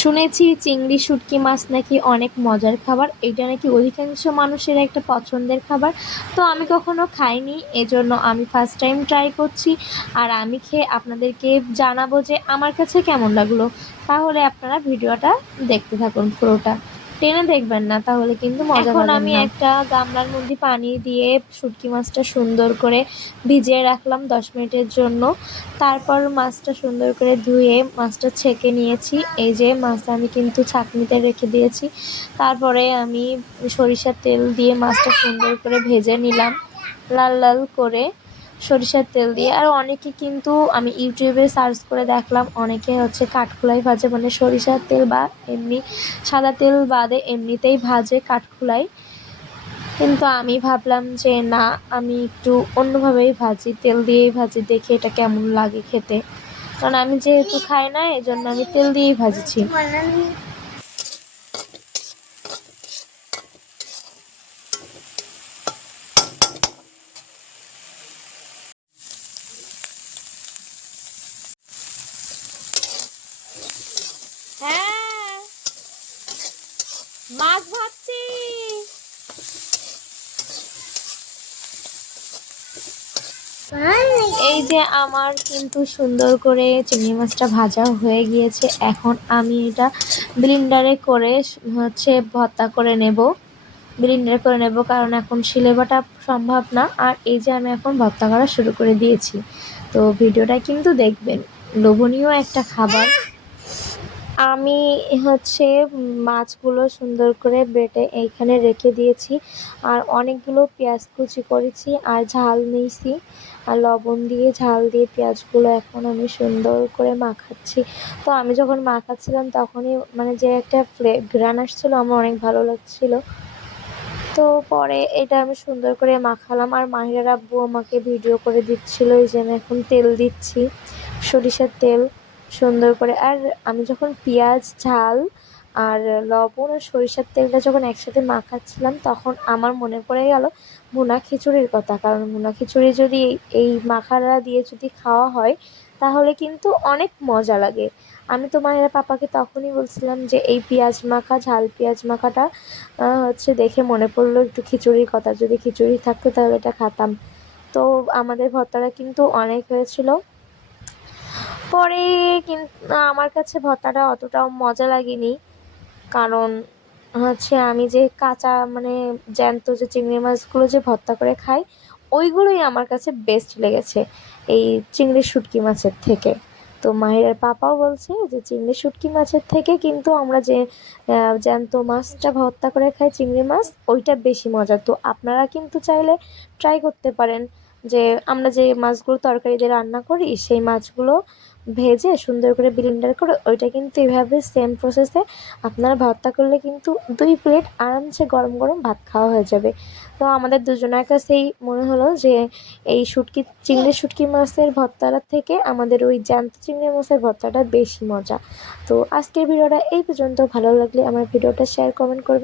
শুনেছি চিংড়ি, শুটকি মাছ নাকি অনেক মজার খাবার। এটা নাকি অধিকাংশ মানুষের একটা পছন্দের খাবার। তো আমি কখনো খাইনি, এজন্য আমি ফার্স্ট টাইম ট্রাই করছি। আর আমি খেয়ে আপনাদেরকে জানাব যে আমার কাছে কেমন লাগল। তাহলে আপনারা ভিডিওটা দেখতে থাকুন পুরোটা। টেনে দেখবেন না তাহলে কিন্তু মজা এখন আমি একটা গামলার মধ্যে পানি দিয়ে শুটকি মাছটা সুন্দর করে ভিজিয়ে রাখলাম দশ মিনিটের জন্য। তারপর মাছটা সুন্দর করে ধুয়ে মাছটা ছেঁকে নিয়েছি। এই যে মাছটা আমি কিন্তু ছাঁকনিতে রেখে দিয়েছি। তারপরে আমি সরিষার তেল দিয়ে মাছটা সুন্দর করে ভেজে নিলাম। লাল লাল করে সরিষার তেল দিয়ে। আর অনেকে কিন্তু আমি ইউটিউবে সার্চ করে দেখলাম, অনেকে হচ্ছে কাঠখোলাই ভাজে। মানে সরিষার তেল বা এমনি সাদা তেল বাদে এমনিতেই ভাজে কাঠখোলাই। কিন্তু আমি ভাবলাম যে, না, আমি একটু অন্যভাবেই ভাজি। তেল দিয়েই ভাজি, দেখে এটা কেমন লাগে খেতে। কারণ আমি যেহেতু খাই না এই জন্য আমি তেল দিয়েই ভাজছি হ্যাঁ মাছ ভাজছি এই যে আমার কিন্তু সুন্দর করে চিংড়ি মাছটা ভাজা হয়ে গিয়েছে। এখন আমি এটা ব্লিন্ডারে করে হচ্ছে ভর্তা করে নেব। ব্লিন্ডার করে নেব কারণ এখন সিলেবাটা সম্ভব না। আর এই যে আমি এখন ভর্তা করা শুরু করে দিয়েছি। তো ভিডিওটা কিন্তু দেখবেন। লোভনীয় একটা খাবার। আমি হচ্ছে মাছগুলো সুন্দর করে বেটে এইখানে রেখে দিয়েছি। আর অনেকগুলো পেঁয়াজ কুচি করেছি আর ঝাল নিয়েছি। আর লবণ দিয়ে ঝাল দিয়ে পেঁয়াজগুলো এখন আমি সুন্দর করে মাখাচ্ছি। তো আমি যখন মাখাচ্ছিলাম তখনই মানে যে একটা ফ্লে গ্রান আসছিল, আমার অনেক ভালো লাগছিল। তো পরে এটা আমি সুন্দর করে মাখালাম। আর মাহিরার আব্বু আমাকে ভিডিও করে দিচ্ছিল, এই যে আমি এখন তেল দিচ্ছি, সরিষার তেল। সুন্দর করে। আর আমি যখন পেঁয়াজ, ঝাল আর লবণ আর সরিষার তেলটা যখন একসাথে মাখাচ্ছিলাম, তখন আমার মনে পড়ে গেল ভুনা খিচুড়ির কথা। কারণ ভুনা খিচুড়ি যদি এই মাখাটা দিয়ে যদি খাওয়া হয়, তাহলে কিন্তু অনেক মজা লাগে। আমি তো মায়ের পাপাকে তখনই বলছিলাম যে, এই পেঁয়াজ মাখা, ঝাল পেঁয়াজ মাখাটা হচ্ছে দেখে মনে পড়ল একটু খিচুড়ির কথা। যদি খিচুড়ি থাকতো তাহলে এটা খাতাম। তো আমাদের ভর্তাটা কিন্তু অনেক হয়েছিল। পরে কিন্তু আমার কাছে ভর্তাটা অতটাও মজা লাগেনি। কারণ হচ্ছে আমি যে কাঁচা মানে জ্যান্ত যে চিংড়ি মাছগুলো যে ভর্তা করে খাই, ওইগুলোই আমার কাছে বেস্ট লেগেছে এই চিংড়ি শুটকি মাছের থেকে। তো মাহিরের পাপাও বলছে যে চিংড়ি শুটকি মাছের থেকে কিন্তু আমরা যে জ্যান্ত মাছটা ভর্তা করে খাই চিংড়ি মাছ, ওইটা বেশি মজা। তো আপনারা কিন্তু চাইলে ট্রাই করতে পারেন যে আমরা যে মাছগুলো তরকারি দিয়ে রান্না করি, সেই মাছগুলো ভেজে সুন্দর করে ব্লেন্ডার করে ওইটা কিন্তু এভাবে সেম প্রসেসে আপনারা ভর্তা করলে কিন্তু দুই প্লেট আরামসে গরম গরম ভাত খাওয়া হয়ে যাবে। তো আমাদের দুজনের কাছেই মনে হলো যে এই শুটকি, চিংড়ি শুটকি মাছের ভর্তাটা থেকে আমাদের ওই জ্যান্ত চিংড়ি মাছের ভর্তাটা বেশি মজা। তো আজকের ভিডিওটা এই পর্যন্ত। ভালো লাগলে আমার ভিডিওটা শেয়ার কমেন্ট করবেন।